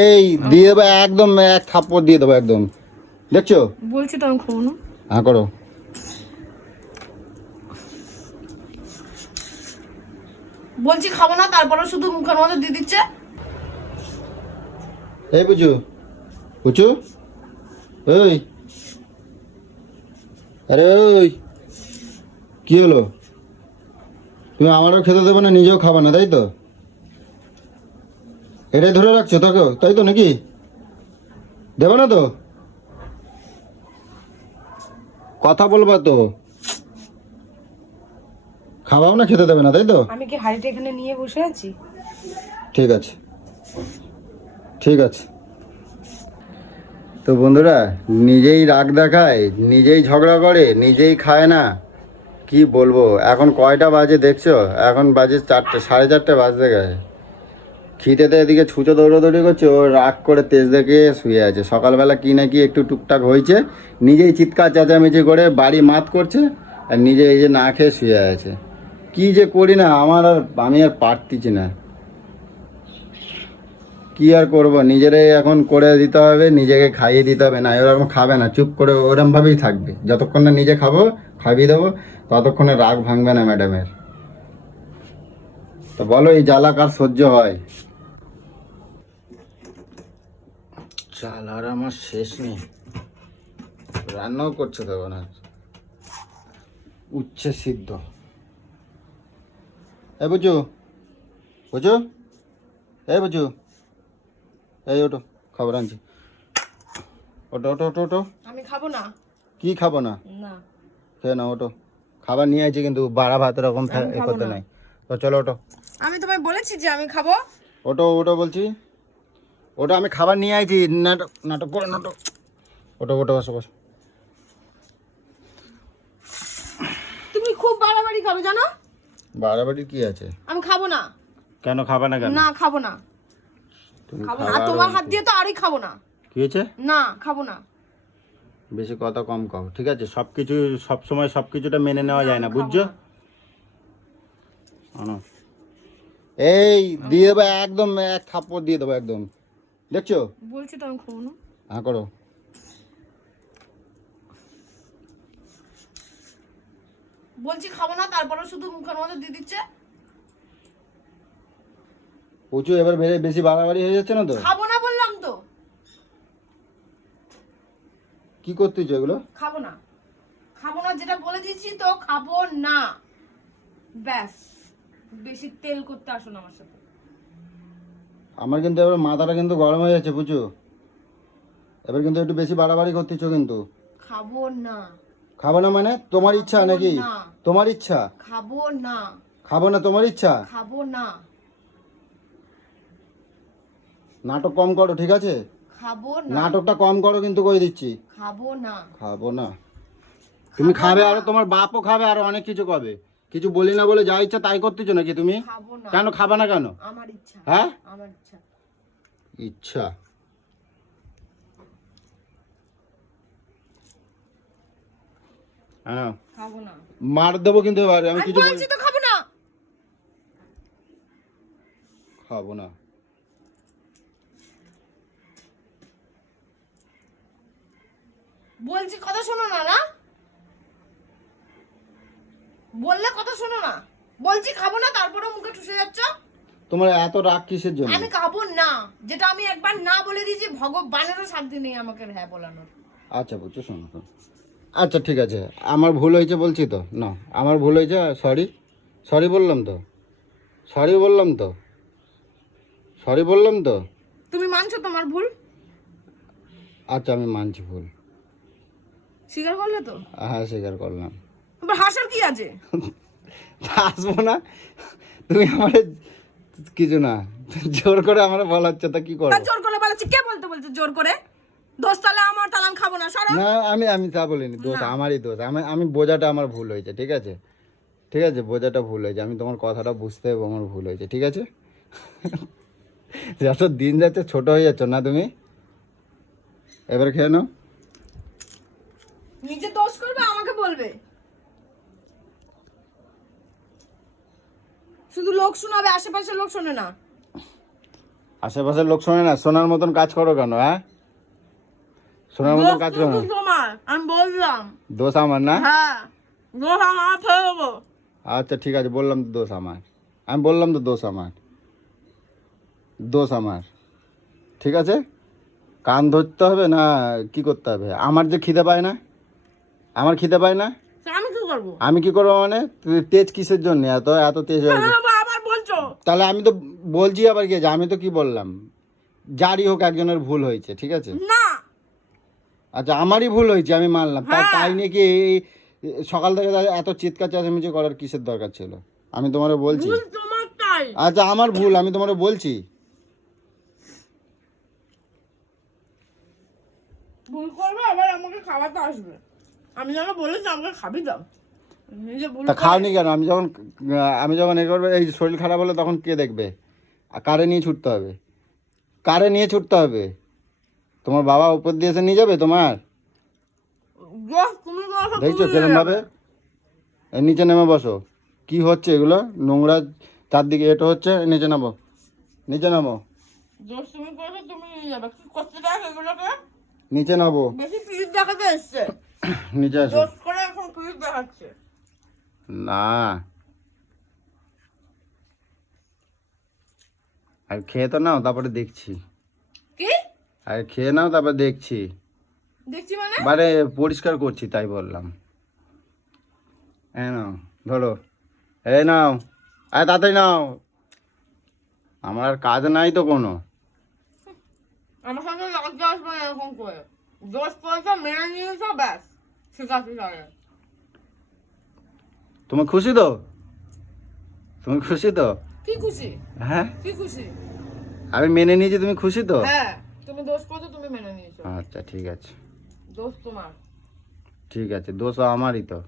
এই দিয়ে দেবো একদম, এক থাপ্পড় দিয়ে দেবো একদম। দেখছো বলছি তো আমি খাবো না। হ্যাঁ করো। বলছি খাবো না, তারপরে শুধু মুখের মধ্যে দিয়ে দিচ্ছে। এই বুঝু বুঝু, ওই আরে ওই কি হলো? তুমি আমারও খেতে দেবে না, নিজেও খাবে না, তাই তো? এটাই ধরে রাখছো তোকেও, তাই তো নাকি? দেবে না তো? কথা বলবা তো, খাওয়াও না, খেতে দেবে না, তাই তো? আমি কি হাড়িটা এখানে নিয়ে বসে আছি? ঠিক আছে, ঠিক আছে। তো বন্ধুরা, নিজেই রাগ দেখায়, নিজেই ঝগড়া করে, নিজেই খায় না, কি বলবো। এখন কয়টা বাজে দেখছো? এখন বাজে 4টে, 4:30 বাজতে গেছে। খিদেতে এদিকে ছুঁচো দৌড়োদৌড়ি করছে, ও রাগ করে তেজ দেখে শুয়ে আছে। সকালবেলা কি না কি একটু টুকটাক হয়েছে, নিজেই চিৎকার চেঁচামেচি করে বাড়ি মাত করছে, আর নিজে এই যে না খেয়ে শুয়ে আছে। কি যে করি না, আমি আর পারতেছি না। কি আর করবো, নিজেরাই এখন করে দিতে হবে, নিজেকে খাইয়ে দিতে হবে। না ওরকম খাবে না, চুপ করে ওরমভাবেই থাকবে। যতক্ষণ না নিজে খাইয়ে দেবো, ততক্ষণে রাগ ভাঙবে না ম্যাডামের। তো বলো, এই জ্বালা কার সহ্য হয়? চাল আর আমার শেষ নেই, রান্নাও করছে তখন আর উচ্ছে সিদ্ধ। এ বুঝু বুঝু, এই বুঝু, এই ওটো, খাবার আনছি। ওটো ওটো ওটো ওটো। আমি খাবো না। কি খাবো না? না খেয়ে না, ওটো। খাবার নিয়ে আইছি কিন্তু বাড়া ভাত এরকম এ করতে নাই। তো চলো ওটো। আমি তোমায় বলেছি যে আমি খাবো। ওটো ওটো বলছি, ওটা আমি খাবার নিয়ে আইছি। নাটক নাটক করে নাটক। ওটো ওটো, বসো বসো। তুমি খুব বাড়াবাড়ি খাবে জানো? বাড়াবাড়ি কি আছে? আমি খাবো না। কেন খাবা না? কেন না খাবো না, তুমি খাবো না। খাবার আর তোমার হাত দিয়ে তো আরই খাবো না। কি হয়েছে? না খাবো না। বেশি কথা কম কও, ঠিক আছে? সব কিছু সব সময় সব কিছুটা মেনে নেওয়া যায় না, বুঝছো? আনো। এই দিয়ে দেবো একদম, এক থাপ্পড় দিয়ে দেবো একদম। দেখছো? বলছি তো আমি খাবো না। হ্যাঁ করো। বলছি খাবো না, তারপরে শুধু মুখের মধ্যে দিয়ে দিচ্ছে। প্রচুর এবার বেশি বাড়াবাড়ি হয়ে যাচ্ছে না তো? খাবো না বললাম তো। কি করতেছো এগুলো? খাবো না, খাবো না যেটা বলে দিয়েছি তো, খাবো না। ব্যাস, বেশি তেল করতে আসো না আমার সাথে। আমার কিন্তু এবার মাথাটা কিন্তু গরম হয়ে যাচ্ছে, বুঝছো? এবার কিন্তু একটু বেশি বাড়াবাড়ি করতেছো কিন্তু। খাবো না। খাবো না মানে? তোমার ইচ্ছা খাবো নাকি? না। তোমার ইচ্ছা? খাবো না। খাবো না তোমার ইচ্ছা? খাবো না। নাটক কম করো, ঠিক আছে? খাবো না। নাটকটা কম করো কিন্তু, কই দিচ্ছি। খাবো না। খাবো না? তুমি খাবে, আর তোমার বাপও খাবে, আর অনেক কিছু খাবে। কিছু বলি না বলে যা ইচ্ছা তাই করতেছো নাকি তুমি? খাবো না। কেন খাবে না কেন? আমার ইচ্ছা। হ্যাঁ, আমার ইচ্ছা। ইচ্ছা। হ্যাঁ, খাবো না। মার দেবো কিন্তু এবার। আমি আমি কিছু বলছি তো খাবো না। খাবো না। বলছি কথা শোনো না, না বললে কথা শোনো না। বলছি খাবো না, তারপরে মুখে ঠুসে যাচ্ছ। তোমার এত রাগ কিসের জন্য? আমি খাবো না, যেটা আমি একবার না বলে দিয়েছি, ভগবানেরও শান্তি নেই আমাকে হ্যাঁ বলানোর। আচ্ছা বুঝছো, শোনো শোনো। আচ্ছা ঠিক আছে, আমার ভুল হয়েছে বলছি তো, না আমার ভুল হয়েছে, সরি। সরি বললাম তো, সরি বললাম তো, সরি বললাম তো। তুমি মানছো তোমার ভুল? আচ্ছা আমি মানছি ভুল। স্বীকার করলে তো? হ্যাঁ স্বীকার করলাম। এবার হাসার কি আছে? আসবো না? তুমি আমার কিছু না, জোর করে আমার বলাচ্ছ, তা কি তা করবো? জোর করে বলেছি, কে বলতে বলছে জোর করে? দোষ তাহলে আমার, তাহলে আমি খাবো না, সরো। না আমি তা বলিনি, দোষ না। আমারই দোষ। আমি বোঝাটা আমার ভুল হয়েছে, ঠিক আছে? ঠিক আছে, বোঝাটা ভুল হয়েছে। আমি তোমার কথাটা বুঝতে হবে, আমার ভুল হয়েছে, ঠিক আছে? যত দিন যাচ্ছে ছোট হয়ে যাচ্ছ না তুমি। এবার খেয়ে নাও। নিজে দোষ করবে, আমাকে বলবে। শুধু লোক শোনাবে, আশেপাশের লোক শোনে না। আশেপাশের লোক শোনে না, শোনার মতন কাজ করো কেন? হ্যাঁ, শোনার মতন কাজ করো। তোমার আমি বললাম দোষ আমার না? হ্যাঁ, দোষ আমার ফেলে দেবো। আচ্ছা ঠিক আছে, বললাম তো দোষ আমার। আমি বললাম তো দোষ আমার, দোষ আমার। ঠিক আছে, কান ধরতে হবে না কি করতে হবে? আমার যে খিদে পায় না, আমার খিদে পায় না, আমি কি করবো? আমি কি করবো মানে? তুই তেজ কিসের জন্য এত এত তেজ হয়ে গেছে? আবার বলছো? তাহলে আমি তো বলছি আবার কি, যে আমি তো কি বললাম, যারই হোক একজনের ভুল হয়েছে, ঠিক আছে? না, আচ্ছা আমারই ভুল হয়েছে, আমি মানলাম। হ্যাঁ। তাই নিয়ে কি এই সকাল থেকে এত চিৎকার চেঁচামেচি করার কিসের দরকার ছিল? আমি তোমারে বলছি। ভুল তোমার তাই। আচ্ছা আমার ভুল, আমি তোমারে বলছি। ভুল করবে আবার আমাকে খাওয়াতে আসবে। আমি যেন বলেছি আমাকে খাবি দাও, নিজে ভুল তা করে- খাওনি কেন? আমি যখন এ করবে, এই শরীর খারাপ হলে তখন কে দেখবে? আর কারে নিয়ে ছুটতে হবে? কারে নিয়ে ছুটতে হবে? তোমার বাবা উপর দিয়ে এসে নিয়ে যাবে তোমার? দোষ তুমি করেছো, দেখছো তুমি কিরম নিয়ে ভাবে? যাবে। এই নিচে নেমে বসো। কি হচ্ছে এগুলো? নোংরা চারদিকে এটো হচ্ছে, নিচে নামো, নিচে নামো, দোষ তুমি করেছো, তুমি নিয়ে যাবে। কি করতে দেখ এগুলোকে? নিচে নামো, বেশি পিস দেখাতে এসছে, নিচে আসো। দোষ করে এখন পিস দেখাচ্ছে। না, আর খেয়ে তো নাও, তারপরে দেখছি। কি আর খেয়ে নাও, তারপর দেখছি। দেখছি মানে? বারে পরিষ্কার করছি তাই বললাম। এই নাও, ধরো, এই নাও, আয় তাড়াতাড়ি নাও। আমার আর কাজ নাই তো কোনো। আমার সাথে লাগতে আসবে না এরকম করে। দোষ করেছো, মেনে নিয়েছো, ব্যাস ঠিক আছে তাহলে। তুমি খুশি তো? তুমি খুশি তো? কি খুশি? হ্যাঁ, কি খুশি? আমি মেনে নিয়েছি, তুমি খুশি তো? হ্যাঁ, তুমি দোষ করেছো, তুমি মেনে নিয়েছো। আচ্ছা ঠিক আছে, দোষ তোমার। ঠিক আছে, দোষ আমারই তো।